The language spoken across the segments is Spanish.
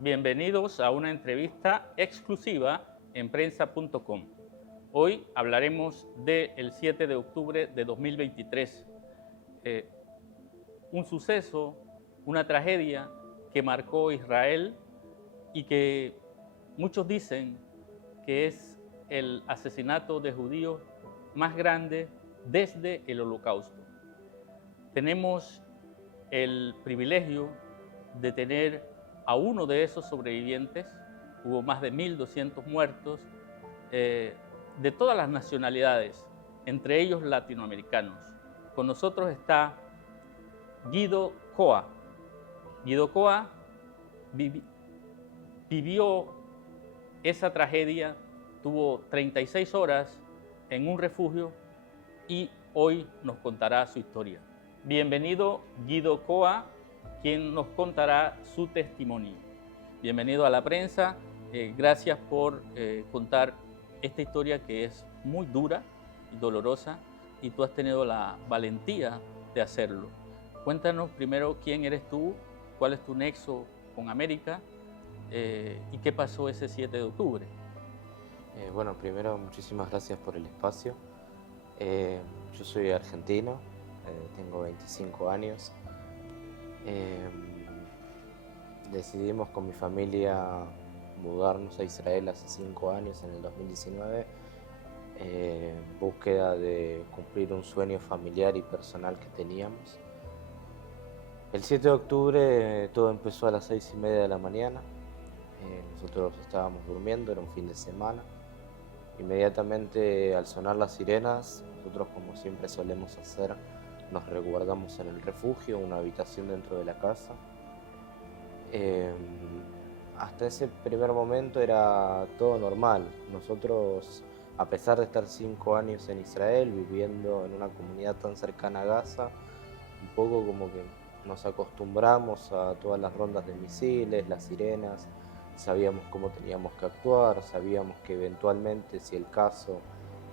Bienvenidos a una entrevista exclusiva en prensa.com. Hoy hablaremos del 7 de octubre de 2023, un suceso, una tragedia que marcó Israel y que muchos dicen que es el asesinato de judíos más grande desde el Holocausto. Tenemos el privilegio de tener a uno de esos sobrevivientes. Hubo más de 1.200 muertos de todas las nacionalidades, entre ellos latinoamericanos. Con nosotros está Guido Coa. Guido Coa vivió esa tragedia, tuvo 36 horas en un refugio y hoy nos contará su historia. Bienvenido Guido Coa, quien nos contará su testimonio. Bienvenido a la prensa, gracias por contar esta historia que es muy dura y dolorosa y tú has tenido la valentía de hacerlo. Cuéntanos primero quién eres tú, cuál es tu nexo con América y qué pasó ese 7 de octubre. Bueno, primero muchísimas gracias por el espacio. Yo soy argentino, tengo 25 años. Decidimos con mi familia mudarnos a Israel hace 5 años, en el 2019, en búsqueda de cumplir un sueño familiar y personal que teníamos. El 7 de octubre todo empezó a las 6:30 de la mañana. Nosotros estábamos durmiendo, era un fin de semana. Inmediatamente al sonar las sirenas, nosotros, como siempre solemos hacer, nos resguardamos en el refugio, una habitación dentro de la casa. Hasta ese primer momento era todo normal. Nosotros, a pesar de estar 5 años en Israel, viviendo en una comunidad tan cercana a Gaza, un poco como que nos acostumbramos a todas las rondas de misiles, las sirenas. Sabíamos cómo teníamos que actuar, sabíamos que eventualmente, si el caso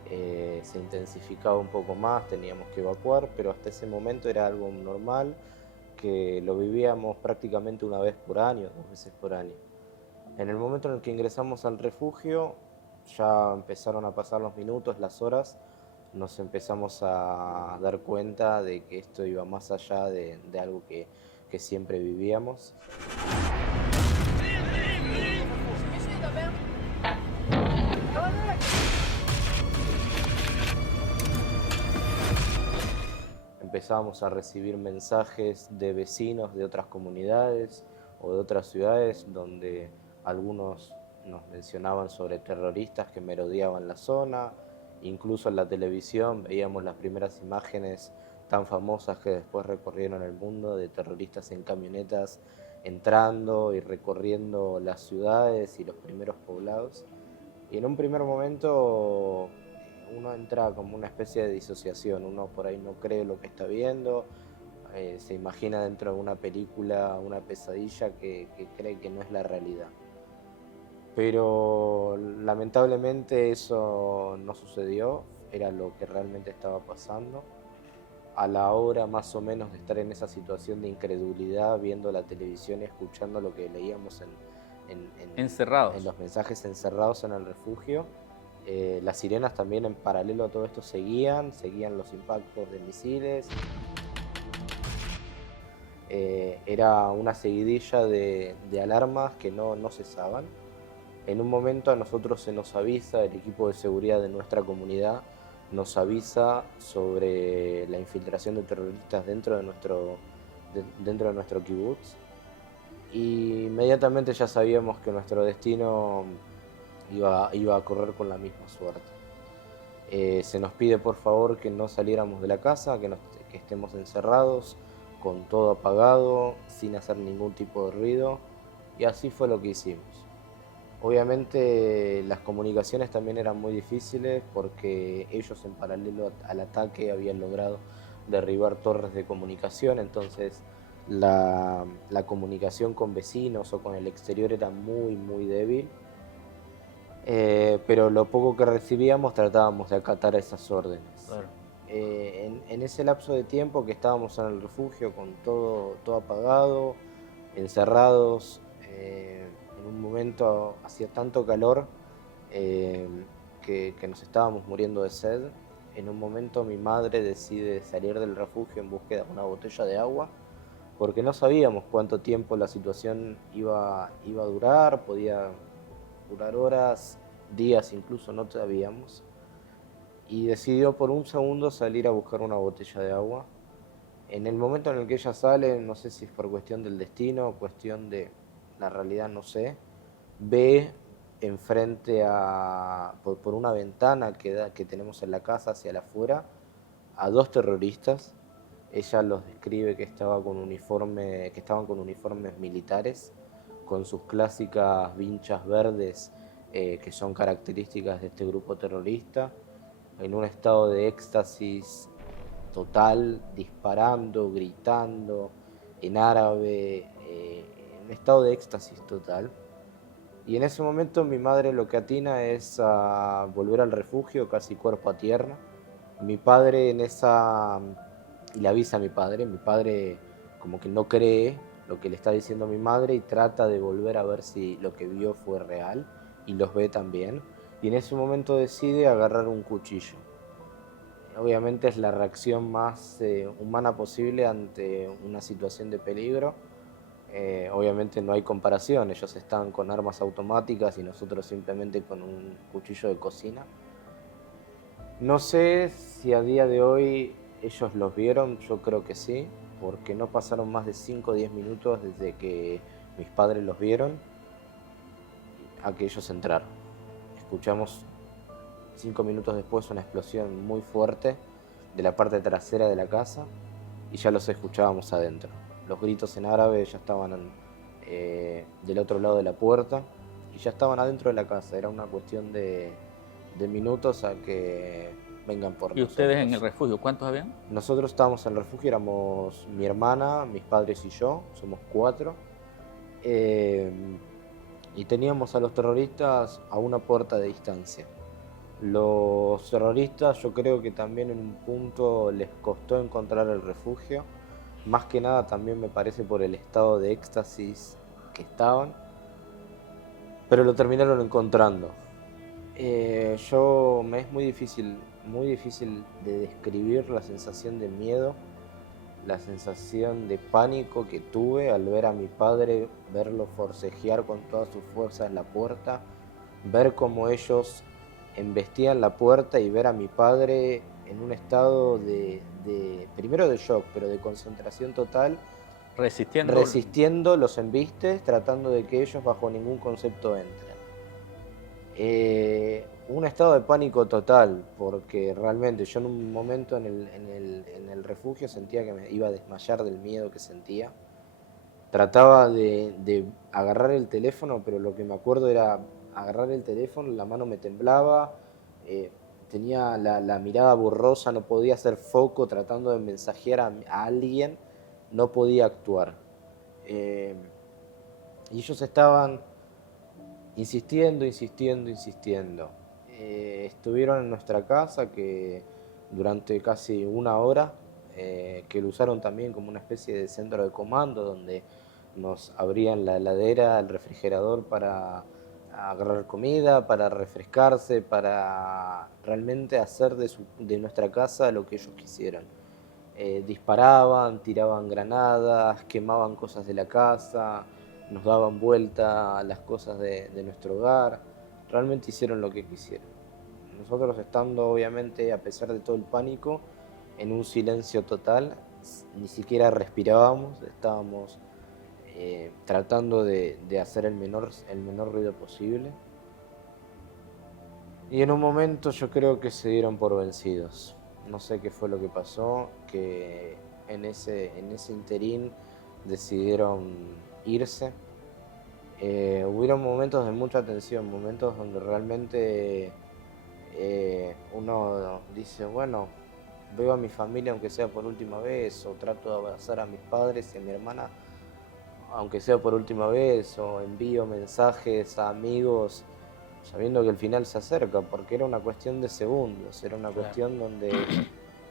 se intensificaba un poco más, teníamos que evacuar, pero hasta ese momento era algo normal, que lo vivíamos prácticamente una vez por año, 2 veces por año. En el momento en el que ingresamos al refugio, ya empezaron a pasar los minutos, las horas, nos empezamos a dar cuenta de que esto iba más allá de algo que siempre vivíamos. Empezábamos a recibir mensajes de vecinos de otras comunidades o de otras ciudades, donde algunos nos mencionaban sobre terroristas que merodeaban la zona. Incluso en la televisión veíamos las primeras imágenes tan famosas que después recorrieron el mundo, de terroristas en camionetas entrando y recorriendo las ciudades y los primeros poblados. Y en un primer momento uno entra como una especie de disociación, uno por ahí no cree lo que está viendo, se imagina dentro de una película una pesadilla que cree que no es la realidad. Pero lamentablemente eso no sucedió, era lo que realmente estaba pasando. A la hora más o menos de estar en esa situación de incredulidad, viendo la televisión y escuchando lo que leíamos Encerrados. en los mensajes encerrados en el refugio, las sirenas también, en paralelo a todo esto, seguían los impactos de misiles. Era una seguidilla de alarmas que no cesaban. En un momento a nosotros se nos avisa, el equipo de seguridad de nuestra comunidad nos avisa sobre la infiltración de terroristas dentro de nuestro kibutz, y inmediatamente ya sabíamos que nuestro destino iba a correr con la misma suerte. Se nos pide por favor que no saliéramos de la casa, que estemos encerrados, con todo apagado, sin hacer ningún tipo de ruido, y así fue lo que hicimos. Obviamente las comunicaciones también eran muy difíciles, porque ellos, en paralelo al ataque, habían logrado derribar torres de comunicación, entonces la comunicación con vecinos o con el exterior era muy débil. Pero lo poco que recibíamos tratábamos de acatar esas órdenes. Claro. En ese lapso de tiempo que estábamos en el refugio con todo apagado, encerrados, En un momento hacía tanto calor que nos estábamos muriendo de sed. En un momento mi madre decide salir del refugio en búsqueda de una botella de agua, porque no sabíamos cuánto tiempo la situación iba a durar, podía durar horas, días incluso, no sabíamos. Y decidió por un segundo salir a buscar una botella de agua. En el momento en el que ella sale, no sé si es por cuestión del destino o cuestión de la realidad, no sé, ve enfrente por una ventana que tenemos en la casa hacia la afuera a dos terroristas. Ella los describe que estaban con uniformes militares, con sus clásicas vinchas verdes que son características de este grupo terrorista, en un estado de éxtasis total, disparando, gritando, en árabe, en estado de éxtasis total. Y en ese momento mi madre lo que atina es a volver al refugio casi cuerpo a tierra. Mi padre y le avisa a mi padre como que no cree lo que le está diciendo mi madre y trata de volver a ver si lo que vio fue real, y los ve también. Y en ese momento decide agarrar un cuchillo. Obviamente es la reacción más humana posible ante una situación de peligro. Obviamente no hay comparación, ellos están con armas automáticas y nosotros simplemente con un cuchillo de cocina. No sé si a día de hoy ellos los vieron, yo creo que sí, porque no pasaron más de 5 o 10 minutos desde que mis padres los vieron a que ellos entraron. Escuchamos 5 minutos después una explosión muy fuerte de la parte trasera de la casa y ya los escuchábamos adentro. Los gritos en árabe ya estaban del otro lado de la puerta y ya estaban adentro de la casa. Era una cuestión de minutos a que vengan por nosotros. ¿Y ustedes en el refugio cuántos habían? Nosotros estábamos en el refugio, éramos mi hermana, mis padres y yo, somos 4. Y teníamos a los terroristas a una puerta de distancia. Los terroristas, yo creo que también en un punto les costó encontrar el refugio, más que nada también me parece por el estado de éxtasis que estaban, pero lo terminaron encontrando. Me es muy difícil de describir la sensación de miedo, la sensación de pánico que tuve al ver a mi padre, verlo forcejear con todas sus fuerzas la puerta, ver cómo ellos embestían la puerta y ver a mi padre en un estado primero de shock, pero de concentración total, resistiendo los embistes, tratando de que ellos bajo ningún concepto entren. Un estado de pánico total, porque realmente yo en un momento en el refugio sentía que me iba a desmayar del miedo que sentía. Trataba de agarrar el teléfono, pero lo que me acuerdo era agarrar el teléfono, la mano me temblaba, tenía la mirada borrosa, no podía hacer foco tratando de mensajear a alguien, no podía actuar. Y ellos estaban insistiendo. Estuvieron en nuestra casa durante casi una hora, que lo usaron también como una especie de centro de comando donde nos abrían la heladera, el refrigerador para agarrar comida, para refrescarse, para realmente hacer de nuestra casa lo que ellos quisieran. Disparaban, tiraban granadas, quemaban cosas de la casa, nos daban vuelta a las cosas de nuestro hogar. Realmente hicieron lo que quisieron. Nosotros estando, obviamente, a pesar de todo el pánico, en un silencio total, ni siquiera respirábamos, estábamos tratando de hacer el menor ruido posible. Y en un momento yo creo que se dieron por vencidos. No sé qué fue lo que pasó, que en ese interín decidieron irse. Hubieron momentos de mucha tensión, momentos donde realmente uno dice, bueno, veo a mi familia aunque sea por última vez, o trato de abrazar a mis padres y a mi hermana aunque sea por última vez, o envío mensajes a amigos sabiendo que el final se acerca, porque era una cuestión de segundos, era una cuestión donde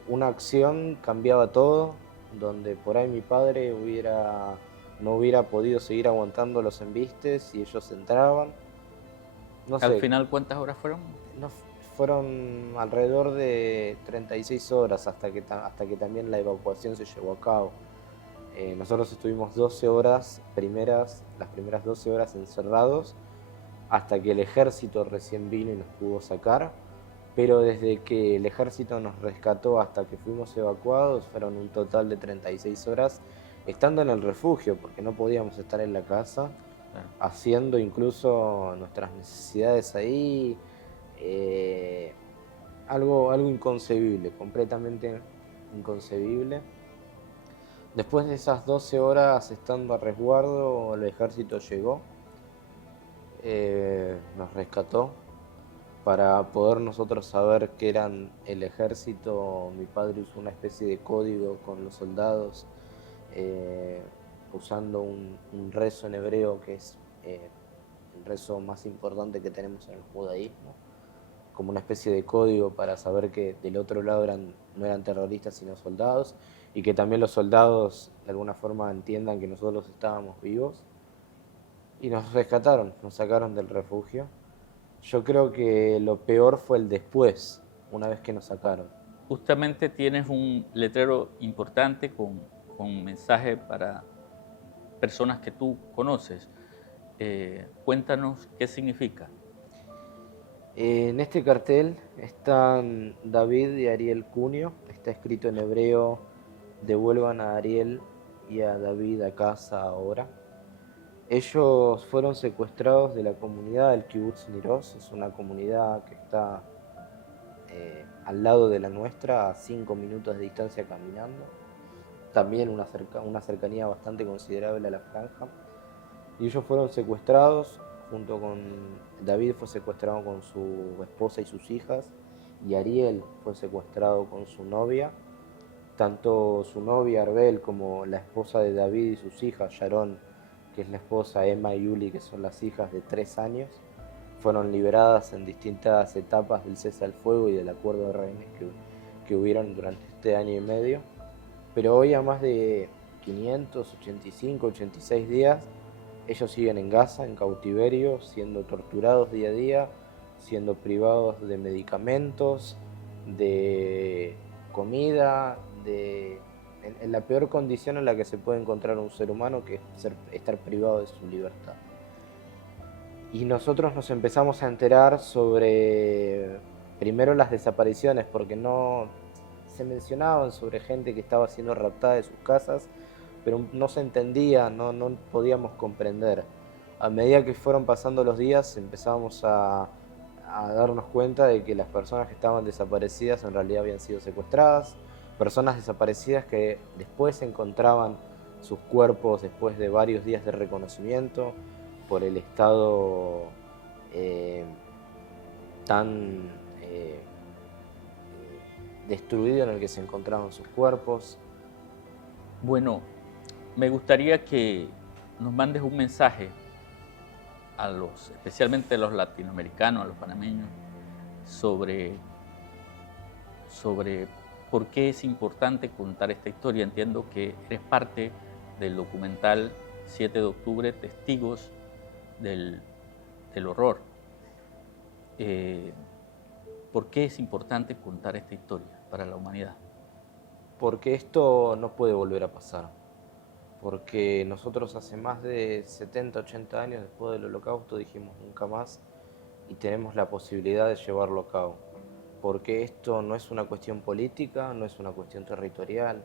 una acción cambiaba todo, donde por ahí mi padre hubiera no hubiera podido seguir aguantando los embistes y ellos entraban. No Al sé, final, ¿cuántas horas fueron? no, fueron alrededor de 36 horas hasta que también la evacuación se llevó a cabo. Nosotros estuvimos 12 horas, las primeras 12 horas encerrados, hasta que el ejército recién vino y nos pudo sacar. Pero desde que el ejército nos rescató hasta que fuimos evacuados, fueron un total de 36 horas estando en el refugio, porque no podíamos estar en la casa, Claro. haciendo incluso nuestras necesidades ahí. Algo inconcebible, completamente inconcebible. Después de esas 12 horas estando a resguardo, el ejército llegó, nos rescató. Para poder nosotros saber que eran el ejército, mi padre usó una especie de código con los soldados, usando un rezo en hebreo que es el rezo más importante que tenemos en el judaísmo, como una especie de código para saber que del otro lado no eran terroristas sino soldados, y que también los soldados de alguna forma entiendan que nosotros estábamos vivos, y nos rescataron, nos sacaron del refugio. Yo creo que lo peor fue el después, una vez que nos sacaron. Justamente tienes un letrero importante con mensaje para personas que tú conoces. Cuéntanos qué significa. En este cartel están David y Ariel Cunio. Está escrito en hebreo: devuelvan a Ariel y a David a casa ahora. Ellos fueron secuestrados de la comunidad del Kibbutz Nir Oz. Es una comunidad que está al lado de la nuestra, a 5 minutos de distancia caminando. También una cercanía bastante considerable a la franja. Y ellos fueron secuestrados junto con... David fue secuestrado con su esposa y sus hijas, y Ariel fue secuestrado con su novia. Tanto su novia Arbel como la esposa de David y sus hijas, Sharon, que es la esposa, Emma y Yuli, que son las hijas de 3 años, fueron liberadas en distintas etapas del cese al fuego y del acuerdo de rehenes que hubieron durante este año y medio. Pero hoy, a más de 585, 86 días, ellos siguen en Gaza, en cautiverio, siendo torturados día a día, siendo privados de medicamentos, de comida, en la peor condición en la que se puede encontrar un ser humano, que es estar privado de su libertad. Y nosotros nos empezamos a enterar sobre, primero, las desapariciones, porque no se mencionaban sobre gente que estaba siendo raptada de sus casas, pero no se entendía, no podíamos comprender. A medida que fueron pasando los días, empezamos a darnos cuenta de que las personas que estaban desaparecidas en realidad habían sido secuestradas, personas desaparecidas que después encontraban sus cuerpos después de varios días de reconocimiento por el estado tan destruido en el que se encontraban sus cuerpos. Bueno, me gustaría que nos mandes un mensaje a especialmente a los latinoamericanos, a los panameños, sobre por qué es importante contar esta historia. Entiendo que eres parte del documental 7 de octubre, Testigos del Horror. ¿Por qué es importante contar esta historia para la humanidad? Porque esto no puede volver a pasar. Porque nosotros hace más de 70, 80 años después del Holocausto dijimos nunca más, y tenemos la posibilidad de llevarlo a cabo. Porque esto no es una cuestión política, no es una cuestión territorial,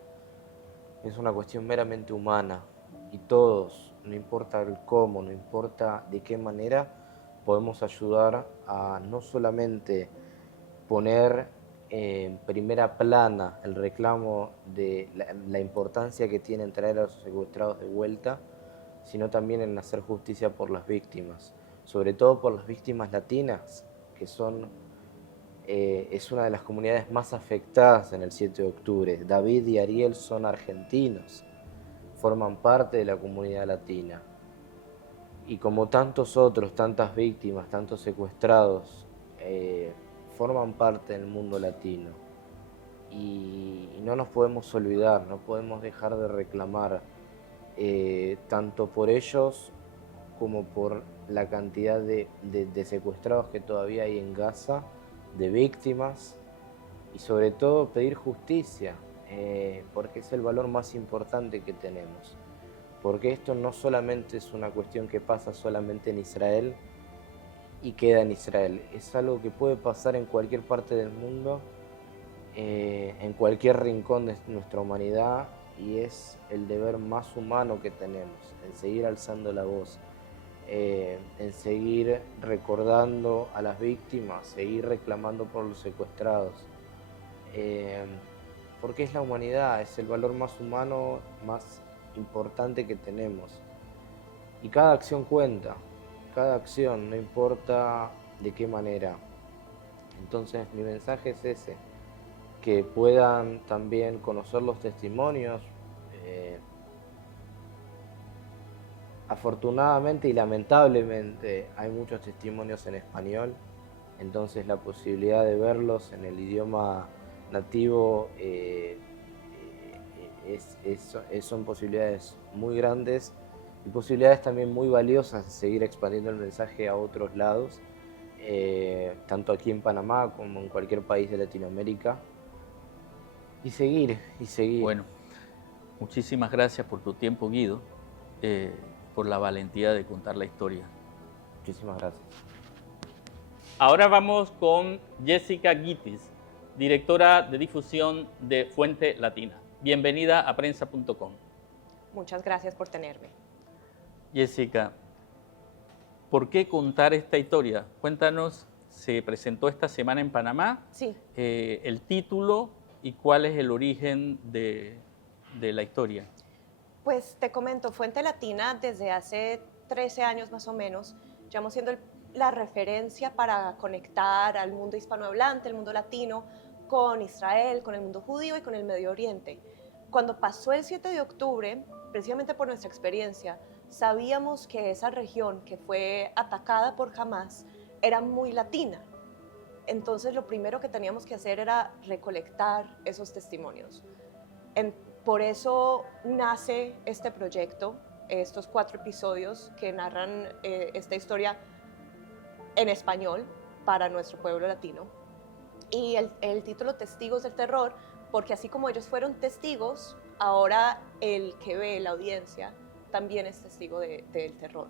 es una cuestión meramente humana. Y todos, no importa el cómo, no importa de qué manera, podemos ayudar a no solamente poner en primera plana el reclamo de la importancia que tiene en traer a los secuestrados de vuelta, sino también en hacer justicia por las víctimas, sobre todo por las víctimas latinas, que es una de las comunidades más afectadas en el 7 de octubre. David y Ariel son argentinos, forman parte de la comunidad latina. Y como tantos otros, tantas víctimas, tantos secuestrados, forman parte del mundo latino. Y no nos podemos olvidar, no podemos dejar de reclamar tanto por ellos como por la cantidad de secuestrados que todavía hay en Gaza, de víctimas, y sobre todo pedir justicia, porque es el valor más importante que tenemos. Porque esto no solamente es una cuestión que pasa solamente en Israel y queda en Israel, es algo que puede pasar en cualquier parte del mundo, en cualquier rincón de nuestra humanidad, y es el deber más humano que tenemos, en seguir alzando la voz, en seguir recordando a las víctimas, seguir reclamando por los secuestrados, porque es la humanidad, es el valor más humano, más importante que tenemos. Y cada acción cuenta, cada acción, no importa de qué manera. Entonces mi mensaje es ese, que puedan también conocer los testimonios. Afortunadamente y lamentablemente hay muchos testimonios en español, entonces la posibilidad de verlos en el idioma nativo son posibilidades muy grandes y posibilidades también muy valiosas de seguir expandiendo el mensaje a otros lados, tanto aquí en Panamá como en cualquier país de Latinoamérica, y seguir. Bueno, muchísimas gracias por tu tiempo, Guido, por la valentía de contar la historia. Muchísimas gracias. Ahora vamos con Jessica Guitis, directora de difusión de Fuente Latina. Bienvenida a prensa.com. Muchas gracias por tenerme. Jessica, ¿por qué contar esta historia? Cuéntanos, se presentó esta semana en Panamá, Sí. El título y cuál es el origen de la historia. Pues te comento, Fuente Latina desde hace 13 años más o menos, llevamos siendo la referencia para conectar al mundo hispanohablante, el mundo latino, con Israel, con el mundo judío y con el Medio Oriente. Cuando pasó el 7 de octubre, precisamente por nuestra experiencia, sabíamos que esa región que fue atacada por Hamas era muy latina. Entonces lo primero que teníamos que hacer era recolectar esos testimonios. Por eso nace este proyecto, estos 4 episodios que narran esta historia en español para nuestro pueblo latino. Y el título Testigos del Terror, porque así como ellos fueron testigos, ahora el que ve, la audiencia, también es testigo del terror.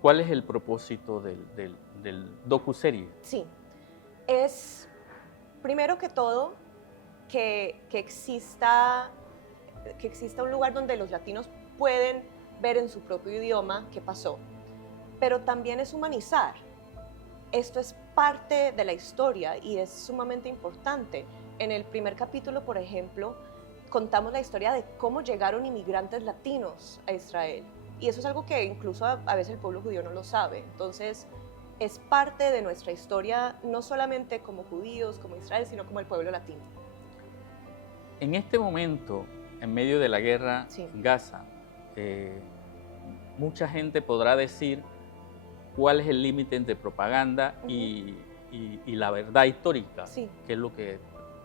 ¿Cuál es el propósito del docuserie? Sí, es primero que todo que exista un lugar donde los latinos pueden ver en su propio idioma qué pasó, pero también es humanizar. Esto es parte de la historia y es sumamente importante. En el primer capítulo, por ejemplo, contamos la historia de cómo llegaron inmigrantes latinos a Israel. Y eso es algo que incluso a veces el pueblo judío no lo sabe. Entonces, es parte de nuestra historia, no solamente como judíos, como Israel, sino como el pueblo latino. En este momento, en medio de la guerra en Gaza, mucha gente podrá decir cuál es el límite entre propaganda y la verdad histórica, que es lo que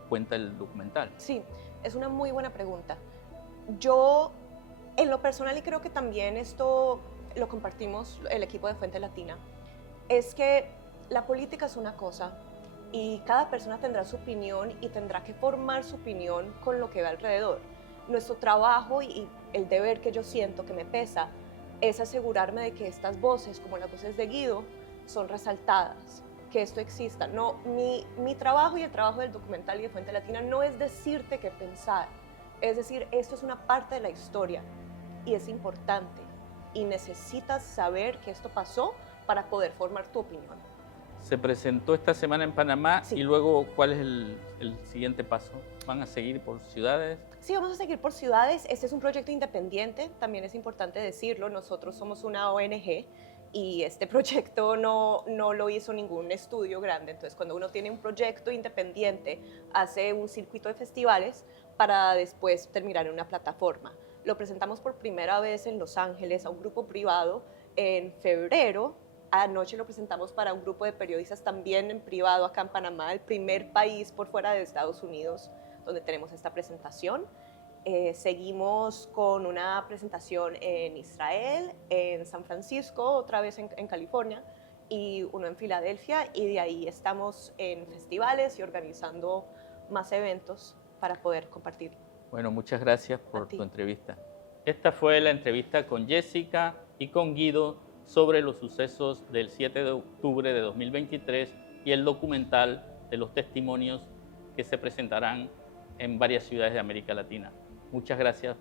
cuenta el documental. Sí, es una muy buena pregunta. Yo, en lo personal, y creo que también esto lo compartimos el equipo de Fuente Latina, es que la política es una cosa y cada persona tendrá su opinión y tendrá que formar su opinión con lo que ve alrededor. Nuestro trabajo y el deber que yo siento que me pesa es asegurarme de que estas voces, como las voces de Guido, son resaltadas, que esto exista. No, mi trabajo y el trabajo del documental y de Fuente Latina no es decirte qué pensar, es decir, esto es una parte de la historia y es importante y necesitas saber que esto pasó para poder formar tu opinión. Se presentó esta semana en Panamá y luego, ¿cuál es el siguiente paso? ¿Van a seguir por ciudades? Sí, vamos a seguir por ciudades. Este es un proyecto independiente, también es importante decirlo. Nosotros somos una ONG y este proyecto no lo hizo ningún estudio grande. Entonces, cuando uno tiene un proyecto independiente, hace un circuito de festivales para después terminar en una plataforma. Lo presentamos por primera vez en Los Ángeles a un grupo privado en febrero. Anoche lo presentamos para un grupo de periodistas también en privado acá en Panamá, el primer país por fuera de Estados Unidos donde tenemos esta presentación. Seguimos con una presentación en Israel, en San Francisco, otra vez en California, y uno en Filadelfia, y de ahí estamos en festivales y organizando más eventos para poder compartir. Bueno, muchas gracias por ti. tu entrevista. Esta fue la entrevista con Jessica y con Guido sobre los sucesos del 7 de octubre de 2023 y el documental de los testimonios que se presentarán en varias ciudades de América Latina. Muchas gracias.